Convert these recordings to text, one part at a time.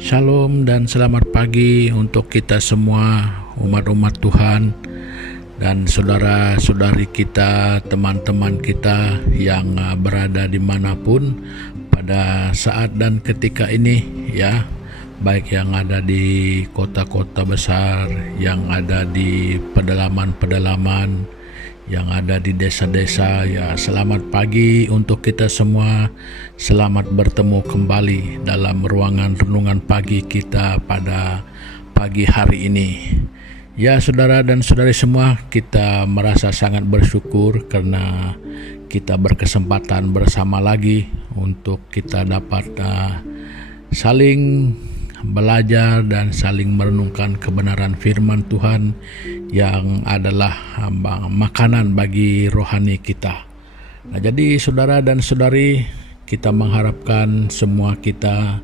Shalom dan selamat pagi untuk kita semua umat-umat Tuhan dan saudara-saudari kita, teman-teman kita yang berada dimanapun pada saat dan ketika ini ya, baik yang ada di kota-kota besar, yang ada di pedalaman-pedalaman, yang ada di desa-desa ya. Selamat pagi untuk kita semua. Selamat bertemu kembali dalam ruangan renungan pagi kita pada pagi hari ini. Ya, saudara dan saudari semua, kita merasa sangat bersyukur karena kita berkesempatan bersama lagi untuk kita dapat saling belajar dan saling merenungkan kebenaran firman Tuhan yang adalah makanan bagi rohani kita. Nah, jadi saudara dan saudari, kita mengharapkan semua kita,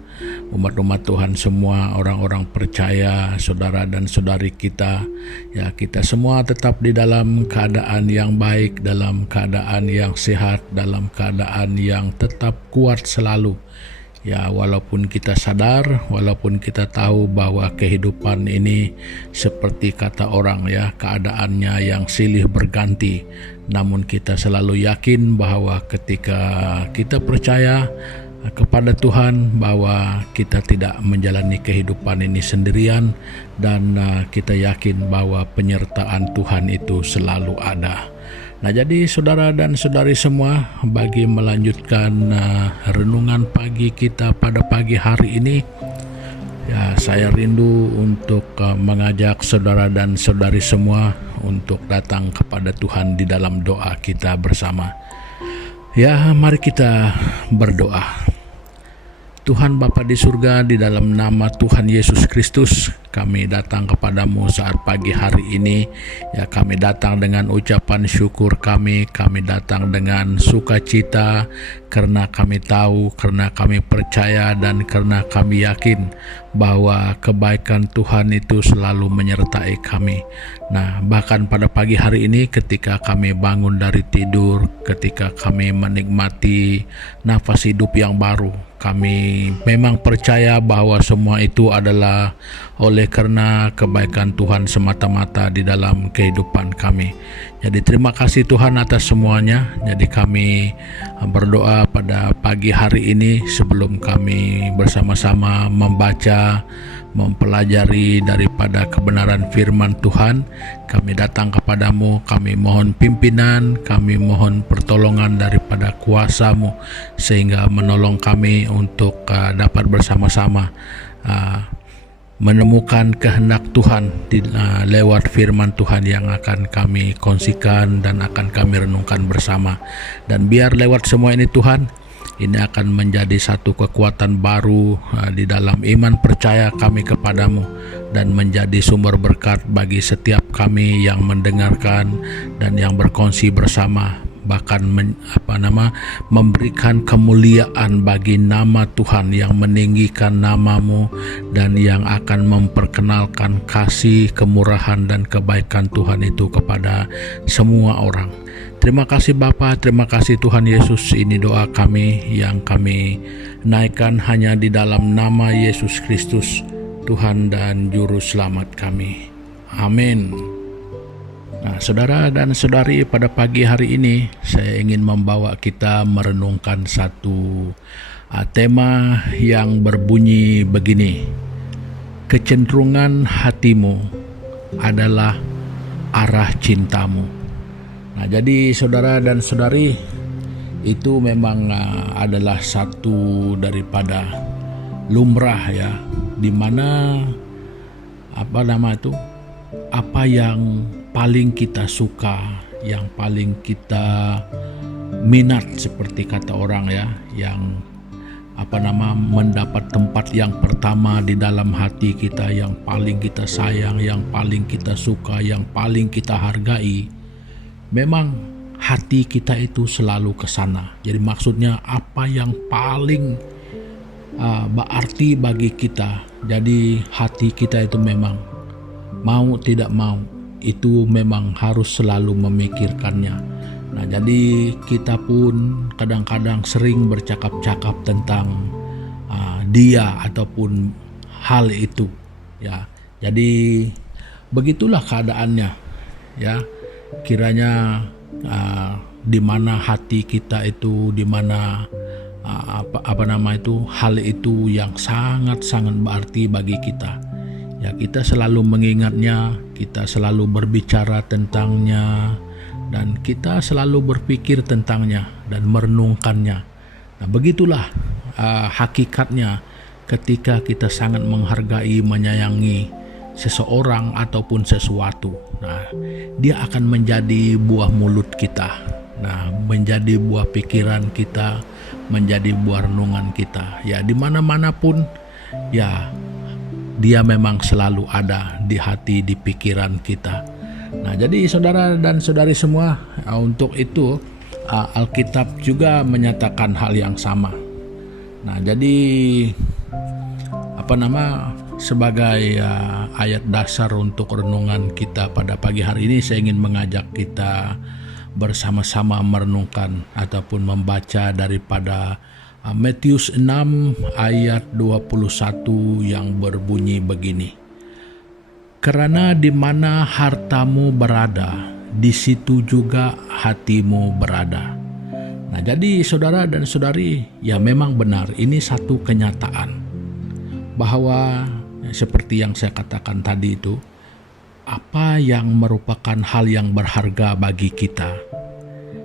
umat-umat Tuhan semua, orang-orang percaya, saudara dan saudari kita, ya kita semua tetap di dalam keadaan yang baik, dalam keadaan yang sehat, dalam keadaan yang tetap kuat selalu. Ya, walaupun kita sadar, walaupun kita tahu bahwa kehidupan ini seperti kata orang ya, keadaannya yang silih berganti, namun kita selalu yakin bahwa ketika kita percaya kepada Tuhan bahwa kita tidak menjalani kehidupan ini sendirian, dan kita yakin bahwa penyertaan Tuhan itu selalu ada. Nah, jadi saudara dan saudari semua, bagi melanjutkan renungan pagi kita pada pagi hari ini, ya saya rindu untuk mengajak saudara dan saudari semua untuk datang kepada Tuhan di dalam doa kita bersama. Ya, mari kita berdoa. Tuhan Bapa di surga, di dalam nama Tuhan Yesus Kristus, kami datang kepadamu saat pagi hari ini. Ya, kami datang dengan ucapan syukur kami datang dengan sukacita karena kami tahu, karena kami percaya, dan karena kami yakin bahwa kebaikan Tuhan itu selalu menyertai kami. Nah, bahkan pada pagi hari ini ketika kami bangun dari tidur, ketika kami menikmati nafas hidup yang baru, kami memang percaya bahwa semua itu adalah oleh karena kebaikan Tuhan semata-mata di dalam kehidupan kami. Jadi terima kasih Tuhan atas semuanya. Jadi kami berdoa pada pagi hari ini sebelum kami bersama-sama membaca, mempelajari daripada kebenaran firman Tuhan. Kami datang kepadamu, kami mohon pimpinan, kami mohon pertolongan daripada kuasa-Mu sehingga menolong kami untuk dapat bersama-sama menemukan kehendak Tuhan lewat firman Tuhan yang akan kami kongsikan dan akan kami renungkan bersama. Dan biar lewat semua ini Tuhan, ini akan menjadi satu kekuatan baru di dalam iman percaya kami kepadamu, dan menjadi sumber berkat bagi setiap kami yang mendengarkan dan yang berkongsi bersama, bahkan memberikan kemuliaan bagi nama Tuhan yang meninggikan namamu dan yang akan memperkenalkan kasih, kemurahan, dan kebaikan Tuhan itu kepada semua orang. Terima kasih Bapa, terima kasih Tuhan Yesus. Ini doa kami yang kami naikkan hanya di dalam nama Yesus Kristus, Tuhan dan Juru Selamat kami. Amin. Nah, saudara dan saudari, pada pagi hari ini saya ingin membawa kita merenungkan satu tema yang berbunyi begini: kecenderungan hatimu adalah arah cintamu. Nah, jadi saudara dan saudari, itu memang adalah satu daripada lumrah ya, di mana apa yang paling kita suka, yang paling kita minat, seperti kata orang ya, yang mendapat tempat yang pertama di dalam hati kita, yang paling kita sayang, yang paling kita suka, yang paling kita hargai. Memang hati kita itu selalu ke sana. Jadi maksudnya apa yang paling berarti bagi kita. Jadi hati kita itu memang mau tidak mau itu memang harus selalu memikirkannya. Nah, jadi kita pun kadang-kadang sering bercakap-cakap tentang dia ataupun hal itu. Ya, jadi begitulah keadaannya. Ya, kiranya di mana hati kita itu, di mana hal itu yang sangat-sangat berarti bagi kita. Ya, kita selalu mengingatnya, kita selalu berbicara tentangnya, dan kita selalu berpikir tentangnya dan merenungkannya. Nah, begitulah hakikatnya ketika kita sangat menghargai, menyayangi seseorang ataupun sesuatu. Nah, dia akan menjadi buah mulut kita. Nah, menjadi buah pikiran kita, menjadi buah renungan kita. Ya, di mana-mana pun, ya, dia memang selalu ada di hati, di pikiran kita. Nah, jadi saudara dan saudari semua, untuk itu Alkitab juga menyatakan hal yang sama. Nah, jadi sebagai ayat dasar untuk renungan kita pada pagi hari ini, saya ingin mengajak kita bersama-sama merenungkan ataupun membaca daripada Matius 6 ayat 21 yang berbunyi begini. Karena di mana hartamu berada, di situ juga hatimu berada. Nah, jadi saudara dan saudari, ya memang benar, ini satu kenyataan bahwa seperti yang saya katakan tadi itu, apa yang merupakan hal yang berharga bagi kita,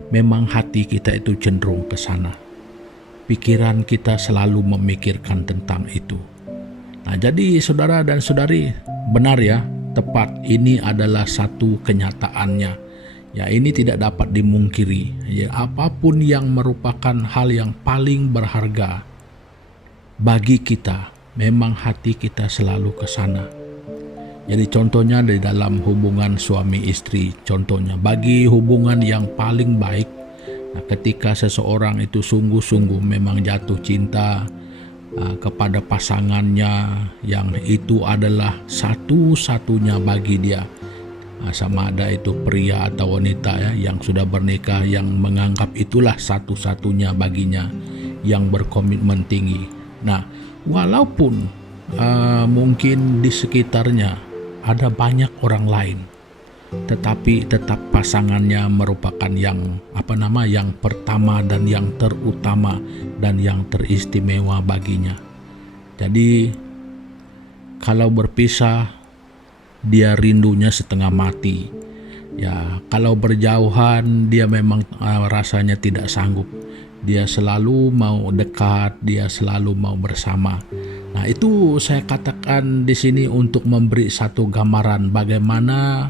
memang hati kita itu cenderung ke sana. Pikiran kita selalu memikirkan tentang itu. Nah, jadi saudara dan saudari, benar ya, tepat, ini adalah satu kenyataannya. Ya, ini tidak dapat dimungkiri. Ya, apapun yang merupakan hal yang paling berharga bagi kita, memang hati kita selalu ke sana. Jadi contohnya di dalam hubungan suami istri, contohnya bagi hubungan yang paling baik, nah, ketika seseorang itu sungguh-sungguh memang jatuh cinta kepada pasangannya, yang itu adalah satu-satunya bagi dia, sama ada itu pria atau wanita ya, yang sudah bernikah, yang menganggap itulah satu-satunya baginya, yang berkomitmen tinggi. Nah, walaupun mungkin di sekitarnya ada banyak orang lain, tetapi tetap pasangannya merupakan yang yang pertama dan yang terutama dan yang teristimewa baginya. Jadi kalau berpisah, dia rindunya setengah mati. Ya, kalau berjauhan, dia memang rasanya tidak sanggup. Dia selalu mau dekat, dia selalu mau bersama. Nah, itu saya katakan di sini untuk memberi satu gambaran bagaimana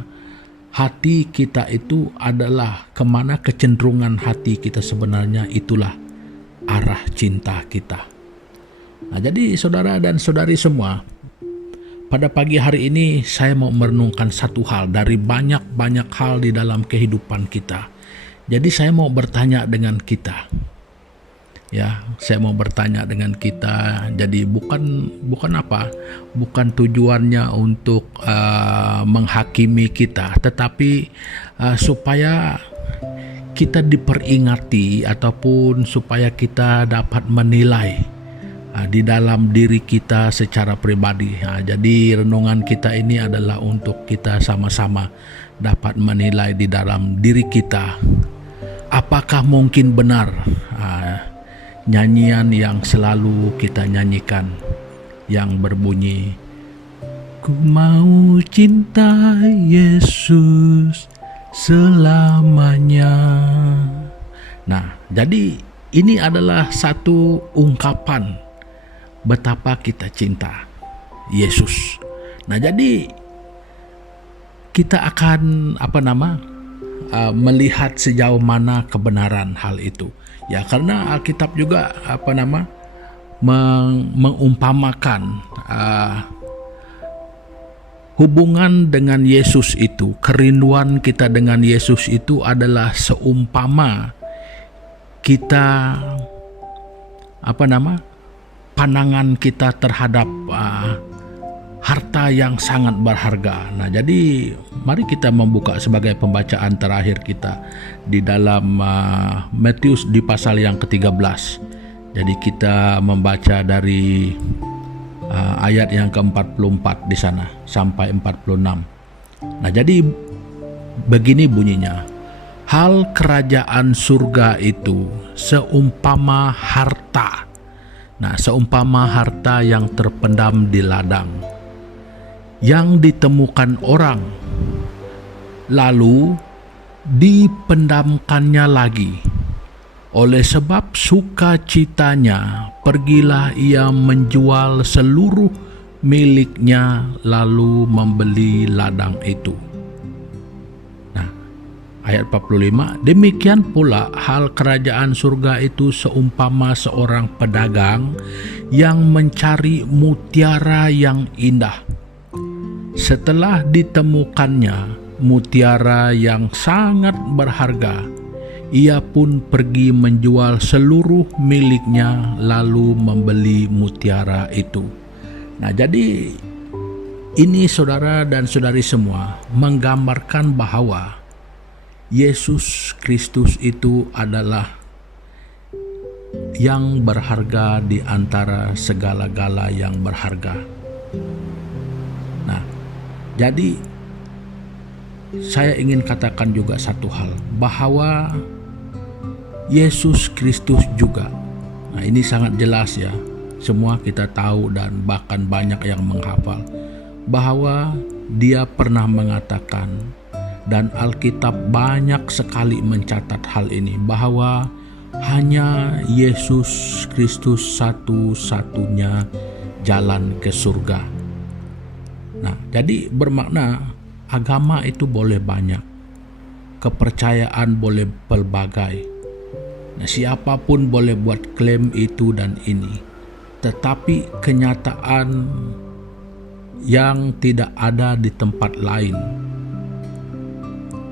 hati kita itu adalah, kemana kecenderungan hati kita sebenarnya, itulah arah cinta kita. Nah, jadi saudara dan saudari semua, pada pagi hari ini saya mau merenungkan satu hal dari banyak-banyak hal di dalam kehidupan kita. Jadi saya mau bertanya dengan kita. Ya, saya mau bertanya dengan kita. Jadi bukan tujuannya untuk menghakimi kita, tetapi supaya kita diperingati ataupun supaya kita dapat menilai di dalam diri kita secara pribadi. Jadi renungan kita ini adalah untuk kita sama-sama dapat menilai di dalam diri kita, apakah mungkin benar nyanyian yang selalu kita nyanyikan yang berbunyi, ku mau cinta Yesus selamanya. Nah, jadi ini adalah satu ungkapan betapa kita cinta Yesus. Nah, jadi kita akan melihat sejauh mana kebenaran hal itu. Ya, karena Alkitab juga mengumpamakan hubungan dengan Yesus itu, kerinduan kita dengan Yesus itu adalah seumpama kita pandangan kita terhadap harta yang sangat berharga. Nah, jadi mari kita membuka sebagai pembacaan terakhir kita di dalam Matius di pasal yang ke-13. Jadi kita membaca dari ayat yang ke-44 di sana sampai 46. Nah, jadi begini bunyinya. Hal kerajaan surga itu seumpama harta. Nah, seumpama harta yang terpendam di ladang, yang ditemukan orang, lalu dipendamkannya lagi. Oleh sebab sukacitanya, pergilah ia menjual seluruh miliknya, lalu membeli ladang itu. Nah, ayat 45, demikian pula hal kerajaan surga itu seumpama seorang pedagang yang mencari mutiara yang indah. Setelah ditemukannya mutiara yang sangat berharga, ia pun pergi menjual seluruh miliknya, lalu membeli mutiara itu. Nah, jadi ini saudara dan saudari semua menggambarkan bahwa Yesus Kristus itu adalah yang berharga di antara segala-gala yang berharga. Nah, jadi saya ingin katakan juga satu hal, bahwa Yesus Kristus juga, nah ini sangat jelas ya, semua kita tahu dan bahkan banyak yang menghafal, bahwa dia pernah mengatakan, dan Alkitab banyak sekali mencatat hal ini, bahwa hanya Yesus Kristus satu-satunya jalan ke surga. Nah, jadi bermakna agama itu boleh banyak, kepercayaan boleh pelbagai. Nah, siapapun boleh buat klaim itu dan ini, tetapi kenyataan yang tidak ada di tempat lain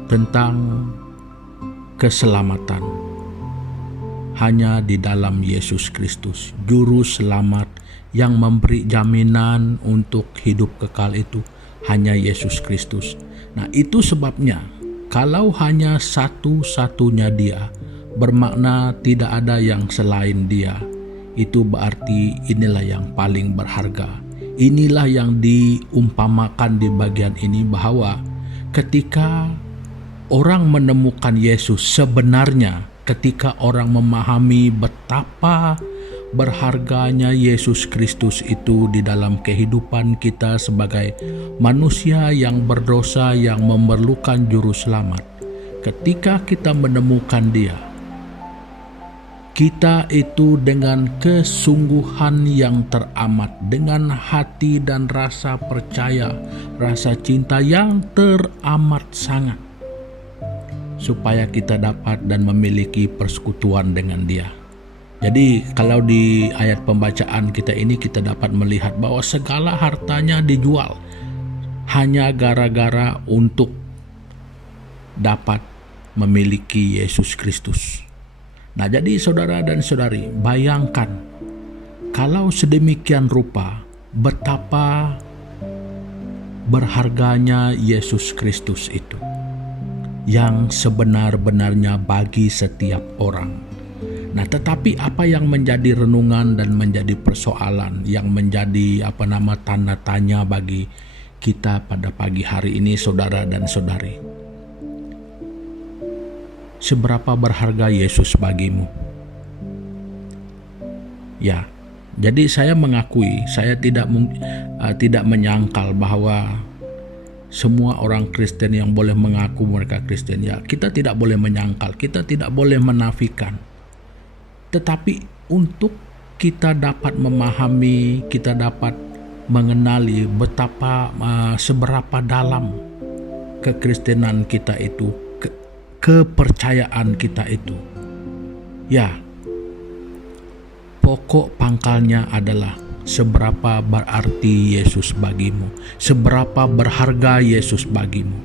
tentang keselamatan hanya di dalam Yesus Kristus, Juru Selamat yang memberi jaminan untuk hidup kekal itu hanya Yesus Kristus. Nah, itu sebabnya kalau hanya satu-satunya Dia, bermakna tidak ada yang selain Dia. Itu berarti inilah yang paling berharga. Inilah yang diumpamakan di bagian ini, bahwa ketika orang menemukan Yesus sebenarnya, ketika orang memahami betapa berharganya Yesus Kristus itu di dalam kehidupan kita sebagai manusia yang berdosa yang memerlukan juru selamat, ketika kita menemukan Dia, kita itu dengan kesungguhan yang teramat, dengan hati dan rasa percaya, rasa cinta yang teramat sangat, supaya kita dapat dan memiliki persekutuan dengan Dia. Jadi kalau di ayat pembacaan kita ini kita dapat melihat bahwa segala hartanya dijual hanya gara-gara untuk dapat memiliki Yesus Kristus. Nah, jadi saudara dan saudari, bayangkan kalau sedemikian rupa betapa berharganya Yesus Kristus itu, yang sebenar-benarnya bagi setiap orang. Nah, tetapi apa yang menjadi renungan dan menjadi persoalan, yang menjadi tanda tanya bagi kita pada pagi hari ini, saudara dan saudari, seberapa berharga Yesus bagimu? Ya, jadi saya mengakui, saya tidak menyangkal bahwa semua orang Kristen yang boleh mengaku mereka Kristen, ya kita tidak boleh menyangkal, kita tidak boleh menafikan. Tetapi untuk kita dapat memahami, kita dapat mengenali betapa seberapa dalam kekristenan kita itu, kepercayaan kita itu, ya pokok pangkalnya adalah seberapa berarti Yesus bagimu, seberapa berharga Yesus bagimu.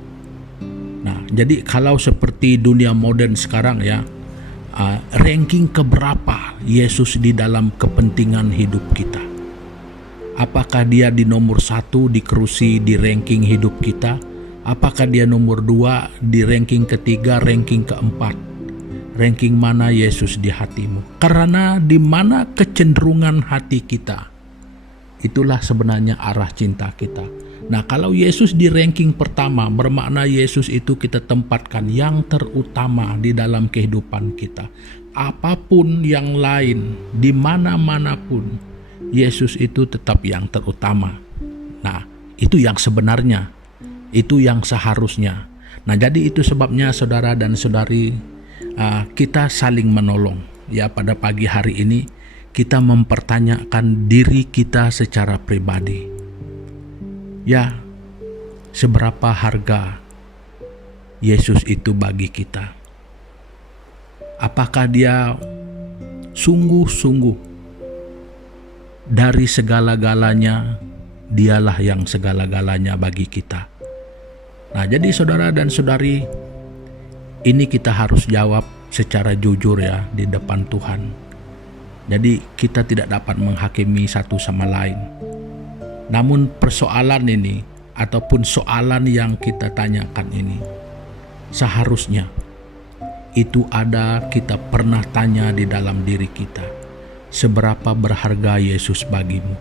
Nah, jadi kalau seperti dunia modern sekarang ya, ranking keberapa Yesus di dalam kepentingan hidup kita? Apakah dia di nomor 1 di kerusi di ranking hidup kita? Apakah dia nomor 2 di ranking ketiga, ranking keempat? Ranking mana Yesus di hatimu? Karena di mana kecenderungan hati kita, Itulah sebenarnya arah cinta kita. Nah, kalau Yesus di ranking pertama, bermakna Yesus itu kita tempatkan yang terutama di dalam kehidupan kita. Apapun yang lain, di mana-manapun, Yesus itu tetap yang terutama. Nah, itu yang sebenarnya, itu yang seharusnya. Nah, jadi itu sebabnya saudara dan saudari, kita saling menolong. Ya, pada pagi hari ini kita mempertanyakan diri kita secara pribadi. Ya, seberapa harga Yesus itu bagi kita? Apakah dia sungguh-sungguh dari segala-galanya, dialah yang segala-galanya bagi kita? Nah, jadi saudara dan saudari, ini kita harus jawab secara jujur ya di depan Tuhan. Jadi kita tidak dapat menghakimi satu sama lain. Namun persoalan ini ataupun soalan yang kita tanyakan ini seharusnya itu ada kita pernah tanya di dalam diri kita. Seberapa berharga Yesus bagimu?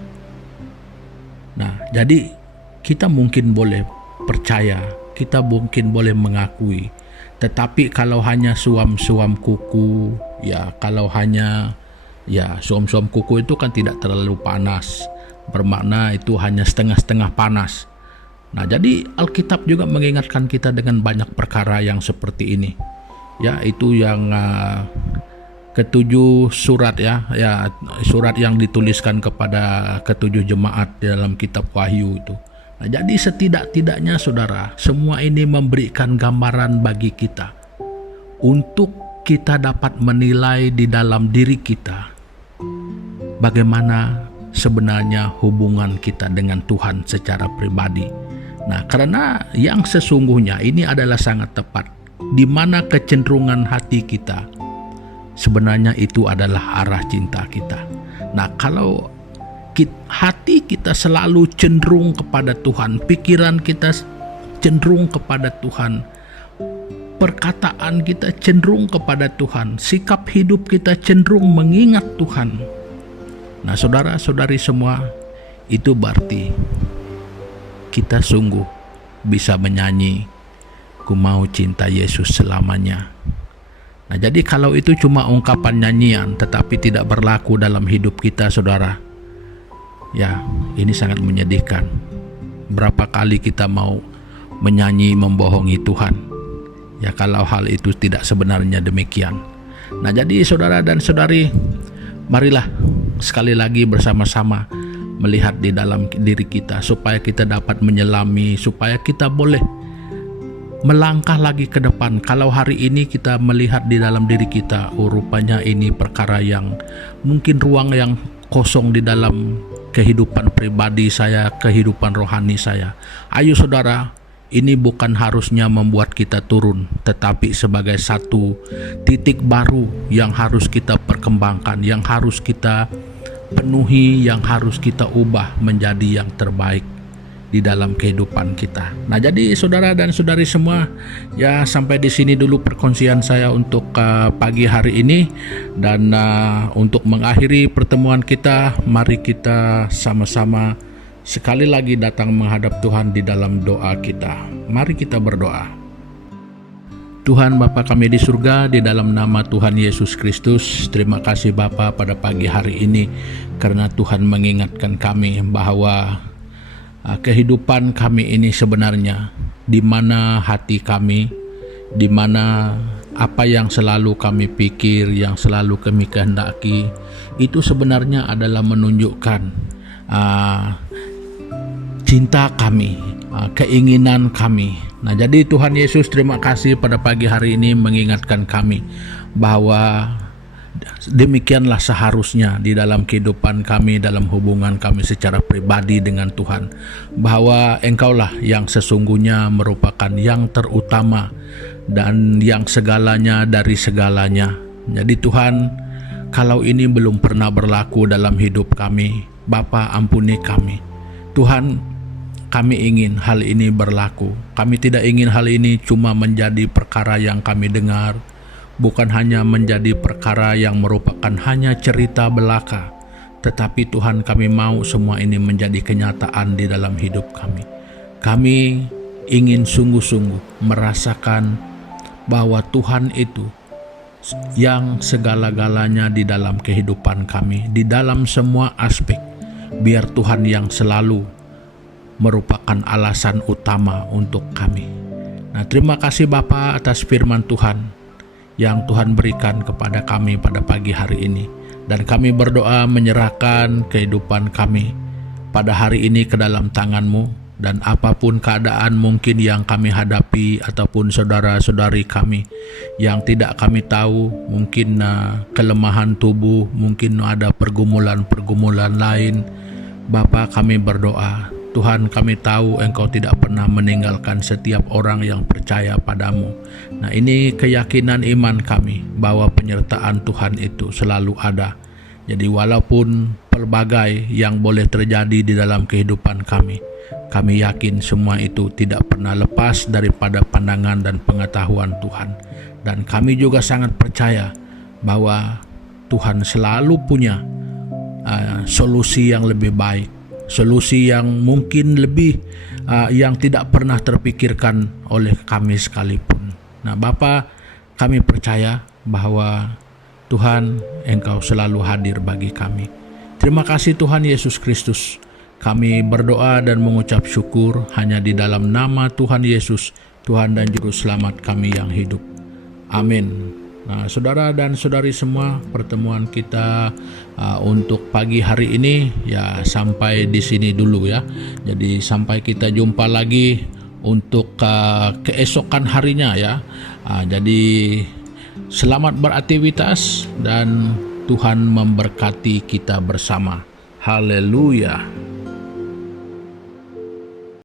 Nah, jadi kita mungkin boleh percaya, kita mungkin boleh mengakui. Tetapi kalau hanya suam-suam kuku, ya kalau hanya suam-suam kuku itu kan tidak terlalu panas. Bermakna itu hanya setengah-setengah panas. Nah, jadi Alkitab juga mengingatkan kita dengan banyak perkara yang seperti ini. Ya, itu yang ketujuh surat ya, surat yang dituliskan kepada ketujuh jemaat dalam kitab Wahyu itu. Nah, jadi setidak-tidaknya saudara, semua ini memberikan gambaran bagi kita untuk kita dapat menilai di dalam diri kita bagaimana sebenarnya hubungan kita dengan Tuhan secara pribadi. Nah, karena yang sesungguhnya ini adalah sangat tepat, di mana kecenderungan hati kita sebenarnya itu adalah arah cinta kita. Nah, kalau hati kita selalu cenderung kepada Tuhan, pikiran kita cenderung kepada Tuhan, perkataan kita cenderung kepada Tuhan, sikap hidup kita cenderung mengingat Tuhan. Nah, saudara-saudari semua, itu berarti kita sungguh bisa menyanyi, "Ku mau cinta Yesus selamanya." Nah, jadi kalau itu cuma ungkapan nyanyian tetapi tidak berlaku dalam hidup kita, saudara, ya ini sangat menyedihkan. Berapa kali kita mau menyanyi membohongi Tuhan, ya kalau hal itu tidak sebenarnya demikian. Nah, jadi saudara dan saudari, marilah sekali lagi bersama-sama melihat di dalam diri kita supaya kita dapat menyelami, supaya kita boleh melangkah lagi ke depan. Kalau hari ini kita melihat di dalam diri kita, oh rupanya ini perkara yang mungkin ruang yang kosong di dalam kehidupan pribadi saya, kehidupan rohani saya. Ayo saudara, ini bukan harusnya membuat kita turun, tetapi sebagai satu titik baru yang harus kita perkembangkan, yang harus kita penuhi, yang harus kita ubah menjadi yang terbaik di dalam kehidupan kita. Nah, jadi saudara dan saudari semua, ya sampai di sini dulu perkongsian saya untuk pagi hari ini, dan untuk mengakhiri pertemuan kita, mari kita sama-sama sekali lagi datang menghadap Tuhan di dalam doa kita. Mari kita berdoa. Tuhan Bapa kami di surga, di dalam nama Tuhan Yesus Kristus, terima kasih Bapa pada pagi hari ini karena Tuhan mengingatkan kami bahwa kehidupan kami ini sebenarnya di mana hati kami, di mana apa yang selalu kami pikir, yang selalu kami kehendaki, itu sebenarnya adalah menunjukkan cinta kami, keinginan kami. Nah, jadi Tuhan Yesus terima kasih pada pagi hari ini mengingatkan kami bahwa demikianlah seharusnya di dalam kehidupan kami, dalam hubungan kami secara pribadi dengan Tuhan, bahwa Engkaulah yang sesungguhnya merupakan yang terutama dan yang segalanya dari segalanya. Jadi Tuhan, kalau ini belum pernah berlaku dalam hidup kami, Bapa ampuni kami. Tuhan, kami ingin hal ini berlaku. Kami tidak ingin hal ini cuma menjadi perkara yang kami dengar, bukan hanya menjadi perkara yang merupakan hanya cerita belaka, tetapi Tuhan, kami mau semua ini menjadi kenyataan di dalam hidup kami. Kami ingin sungguh-sungguh merasakan bahwa Tuhan itu yang segala-galanya di dalam kehidupan kami, di dalam semua aspek. Biar Tuhan yang selalu merupakan alasan utama untuk kami. Nah, terima kasih Bapa atas firman Tuhan yang Tuhan berikan kepada kami pada pagi hari ini. Dan kami berdoa menyerahkan kehidupan kami pada hari ini ke dalam tangan-Mu. Dan apapun keadaan mungkin yang kami hadapi ataupun saudara-saudari kami yang tidak kami tahu, mungkin kelemahan tubuh, mungkin ada pergumulan-pergumulan lain. Bapa, kami berdoa, Tuhan, kami tahu Engkau tidak pernah meninggalkan setiap orang yang percaya padamu. Nah, ini keyakinan iman kami bahwa penyertaan Tuhan itu selalu ada. Jadi walaupun pelbagai yang boleh terjadi di dalam kehidupan kami yakin semua itu tidak pernah lepas daripada pandangan dan pengetahuan Tuhan. Dan kami juga sangat percaya bahwa Tuhan selalu punya solusi yang lebih baik, solusi yang mungkin lebih yang tidak pernah terpikirkan oleh kami sekalipun. Nah Bapa, kami percaya bahwa Tuhan, Engkau selalu hadir bagi kami. Terima kasih Tuhan Yesus Kristus. Kami berdoa dan mengucap syukur hanya di dalam nama Tuhan Yesus, Tuhan dan Juru Selamat kami yang hidup. Amin. Nah, saudara dan saudari semua, pertemuan kita untuk pagi hari ini ya sampai di sini dulu ya. Jadi sampai kita jumpa lagi untuk keesokan harinya ya. Jadi selamat beraktivitas dan Tuhan memberkati kita bersama. Haleluya.